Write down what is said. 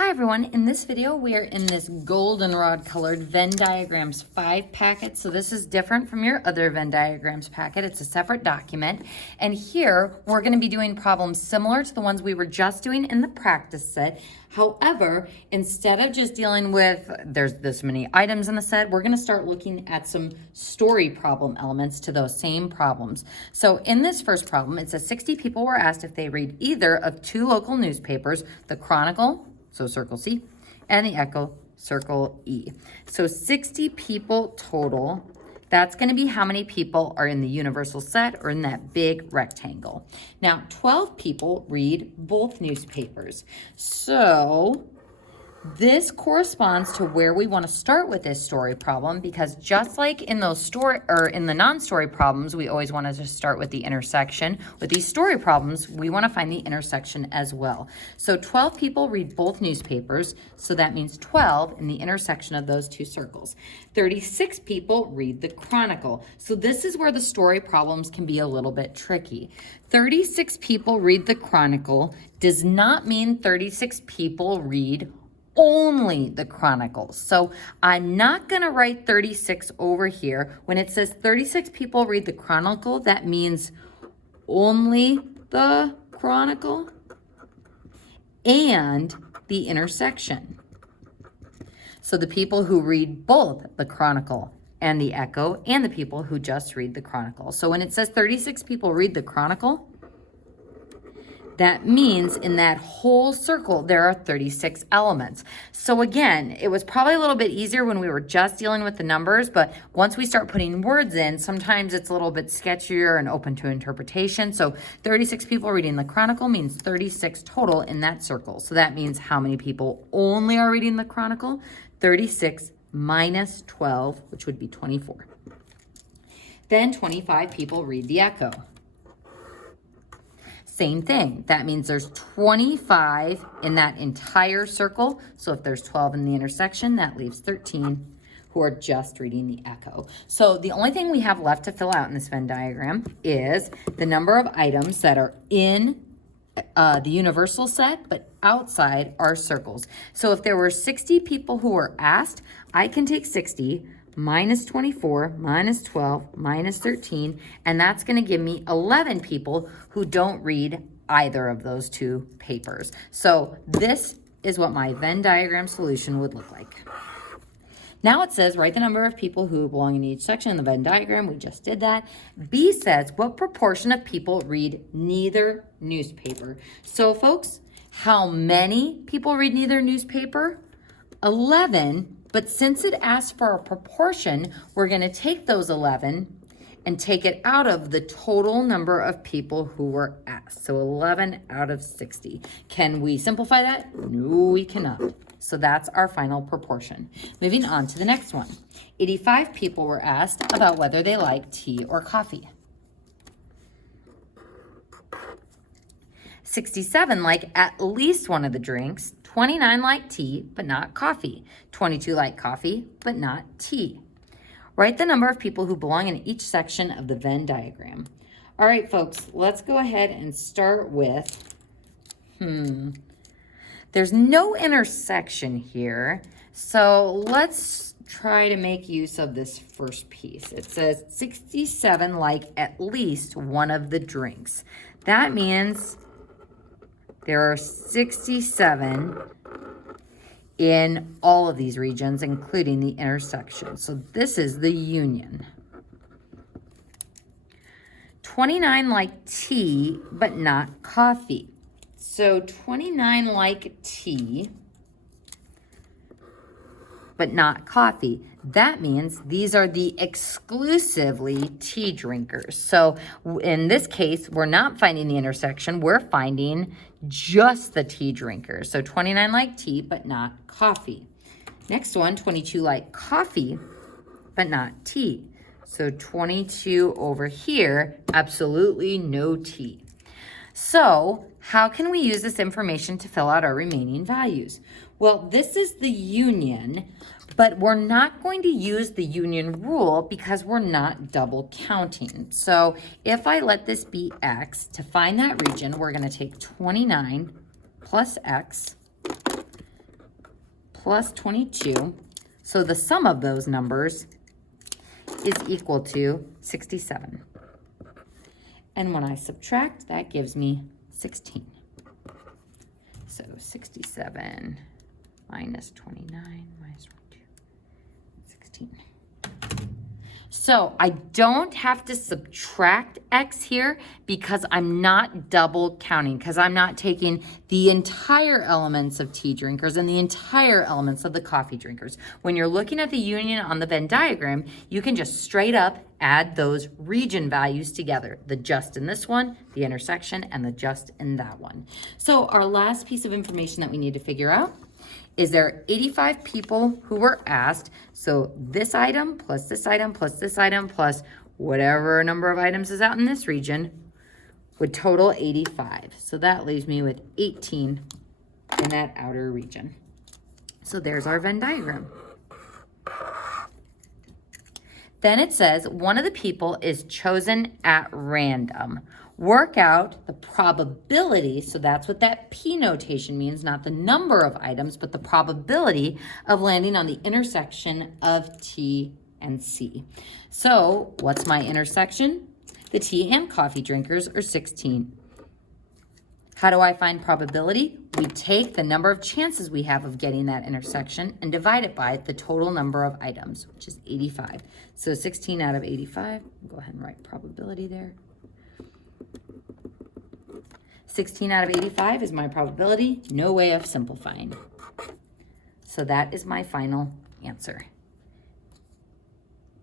Hi everyone, in this video we are in this goldenrod colored Venn diagrams 5 packet. So this is different from your other Venn diagrams packet. It's a separate document. And here we're going to be doing problems similar to the ones we were just doing in the practice set. However, instead of just dealing with there's this many items in the set, we're going to start looking at some story problem elements to those same problems. So in this first problem, it says 60 people were asked if they read either of 2 local newspapers, the Chronicle, so circle C, and the Echo, circle E. So 60 people total. That's going to be how many people are in the universal set or in that big rectangle. Now, 12 people read both newspapers. So this corresponds to where we want to start with this story problem, because just like in those story or in the non-story problems, we always want to just start with the intersection. With these story problems, we want to find the intersection as well. So 12 people read both newspapers, so that means 12 in the intersection of those 2 circles. 36 people read the Chronicle. So this is where the story problems can be a little bit tricky. 36 people read the Chronicle does not mean 36 people read only the Chronicle. So I'm not going to write 36 over here. When it says 36 people read the Chronicle, that means only the Chronicle and the intersection. So the people who read both the Chronicle and the Echo, and the people who just read the Chronicle. So when it says 36 people read the Chronicle, that means in that whole circle, there are 36 elements. So again, it was probably a little bit easier when we were just dealing with the numbers, but once we start putting words in, sometimes it's a little bit sketchier and open to interpretation. So 36 people reading the Chronicle means 36 total in that circle. So that means how many people only are reading the Chronicle? 36 minus 12, which would be 24. Then 25 people read the Echo. Same thing. That means there's 25 in that entire circle. So if there's 12 in the intersection, that leaves 13 who are just reading the Echo. So the only thing we have left to fill out in this Venn diagram is the number of items that are in the universal set, but outside our circles. So if there were 60 people who were asked, I can take 60 minus 24, minus 12, minus 13, and that's going to give me 11 people who don't read either of those 2 papers. So this is what my Venn diagram solution would look like. Now it says, write the number of people who belong in each section in the Venn diagram. We just did that. B says, what proportion of people read neither newspaper? So folks, how many people read neither newspaper? 11. But since it asks for a proportion, we're going to take those 11 and take it out of the total number of people who were asked. So 11 out of 60. Can we simplify that? No, we cannot. So that's our final proportion. Moving on to the next one. 85 people were asked about whether they like tea or coffee. 67 like at least one of the drinks. 29 like tea, but not coffee. 22 like coffee, but not tea. Write the number of people who belong in each section of the Venn diagram. All right, folks, let's go ahead and start with, there's no intersection here, so let's try to make use of this first piece. It says 67 like at least one of the drinks. That means there are 67 in all of these regions, including the intersection. So this is the union. 29 like tea, but not coffee. So 29 like tea, but not coffee. That means these are the exclusively tea drinkers. So in this case, we're not finding the intersection. We're finding just the tea drinkers. So 29 like tea, but not coffee. Next one, 22 like coffee, but not tea. So 22 over here, absolutely no tea. So how can we use this information to fill out our remaining values? Well, this is the union, but we're not going to use the union rule because we're not double counting. So if I let this be X, to find that region, we're going to take 29 plus X plus 22. So the sum of those numbers is equal to 67. And when I subtract, that gives me 16. So 67 minus 29 minus 12, 16. So I don't have to subtract x here because I'm not double counting, because I'm not taking the entire elements of tea drinkers and the entire elements of the coffee drinkers. When you're looking at the union on the Venn diagram, you can just straight up add those region values together, the just in this one, the intersection, and the just in that one. So our last piece of information that we need to figure out is there 85 people who were asked, so this item plus this item plus this item plus whatever number of items is out in this region would total 85. So that leaves me with 18 in that outer region. So there's our Venn diagram. Then it says one of the people is chosen at random. Work out the probability, so that's what that P notation means, not the number of items, but the probability of landing on the intersection of T and C. So what's my intersection? The tea and coffee drinkers are 16. How do I find probability? We take the number of chances we have of getting that intersection and divide it by the total number of items, which is 85. So 16 out of 85, go ahead and write probability there. 16 out of 85 is my probability, no way of simplifying. So that is my final answer.